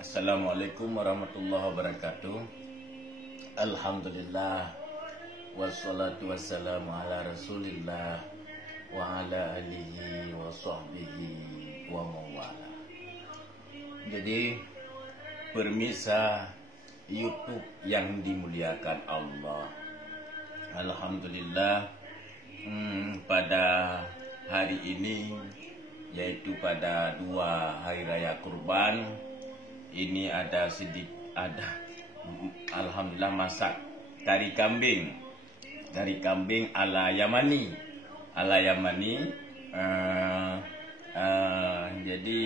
Assalamualaikum warahmatullahi wabarakatuh. Alhamdulillah, wassalatu wassalamu ala rasulillah wa ala alihi wa sahbihi wa mawala. Jadi permisa YouTube yang dimuliakan Allah, alhamdulillah, pada hari ini, yaitu pada 2 hari raya kurban, ini ada alhamdulillah masak kari kambing ala Yamani. Jadi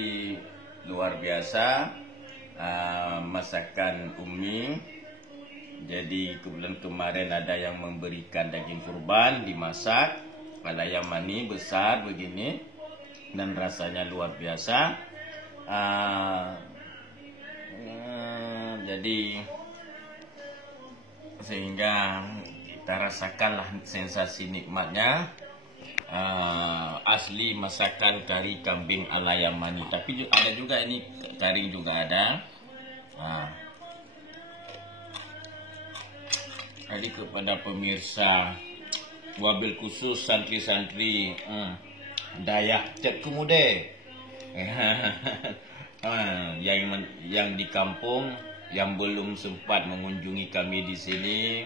luar biasa masakan Umi. Jadi kebetulan kemarin ada yang memberikan daging kurban dimasak ala Yamani besar begini dan rasanya luar biasa. Jadi sehingga kita rasakanlah sensasi nikmatnya asli masakan kari kambing ala Yamani. Tapi ada juga ini kari juga ada. Jadi kepada pemirsa, wabil khusus santri-santri Dayak Cek Kemude yang di kampung yang belum sempat mengunjungi kami di sini.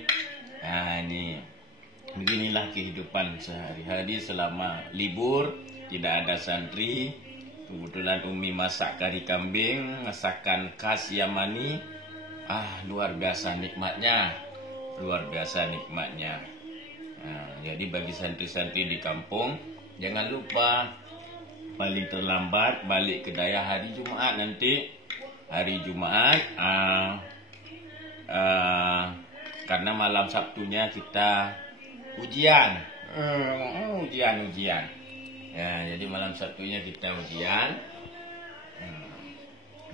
Ini beginilah kehidupan sehari-hari selama libur, tidak ada santri. Kebetulan Umi masak kari kambing, masakan khas Yamani. Luar biasa nikmatnya. Jadi bagi santri-santri di kampung, jangan lupa paling terlambat balik ke Daya hari Jumaat nanti. Hari Jumaat karena malam Sabtunya kita ujian. Jadi malam Sabtunya kita ujian.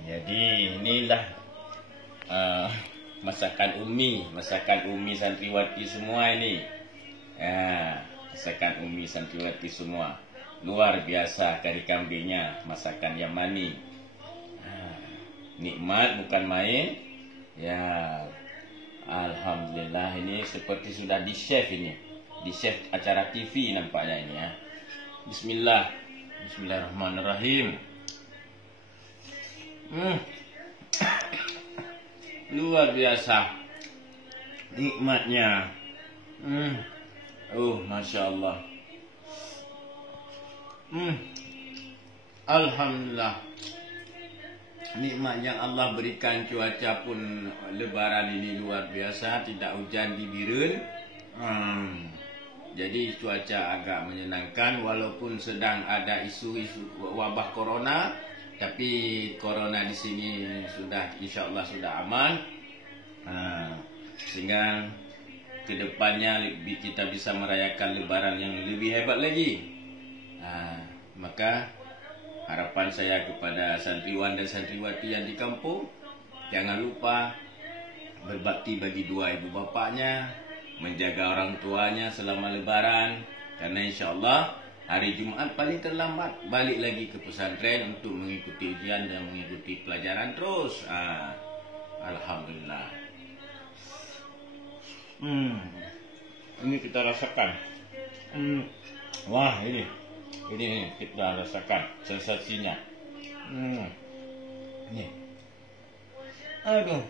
Jadi inilah masakan Umi santriwati semua ini. Masakan Umi santriwati semua. Luar biasa kari kambingnya, masakan Yamani. Nikmat bukan main. Ya, alhamdulillah, ini seperti sudah di chef ini. Di chef acara TV nampaknya ini ya. Bismillahirrahmanirrahim. Luar biasa nikmatnya. Masya Allah. Alhamdulillah, nikmat yang Allah berikan. Cuaca pun lebaran ini luar biasa, tidak hujan di Birun. Jadi cuaca agak menyenangkan walaupun sedang ada isu-isu wabah corona, tapi corona di sini sudah insyaallah sudah aman. Sehingga kedepannya kita bisa merayakan lebaran yang lebih hebat lagi. Maka harapan saya kepada santriwan dan santriwati yang di kampung, jangan lupa berbakti bagi 2 ibu bapaknya, menjaga orang tuanya selama lebaran, karena insyaAllah hari Jumaat paling terlambat balik lagi ke pesantren untuk mengikuti ujian dan mengikuti pelajaran terus. Alhamdulillah. Ini kita rasakan. Wah, ini kita rasakan sensasinya. Nih. Aduh.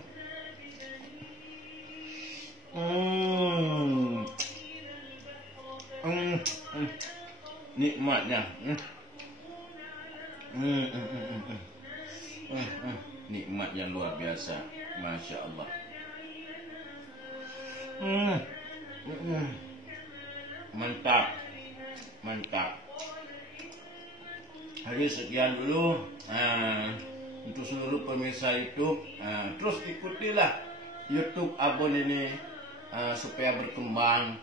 Nikmatnya. Nikmat yang luar biasa. Masya Allah. Mantap. Jadi sekian dulu untuk seluruh pemirsa YouTube. Terus ikutilah YouTube Abon ini supaya berkembang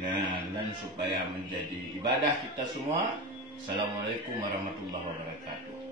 dan supaya menjadi ibadah kita semua. Assalamualaikum warahmatullahi wabarakatuh.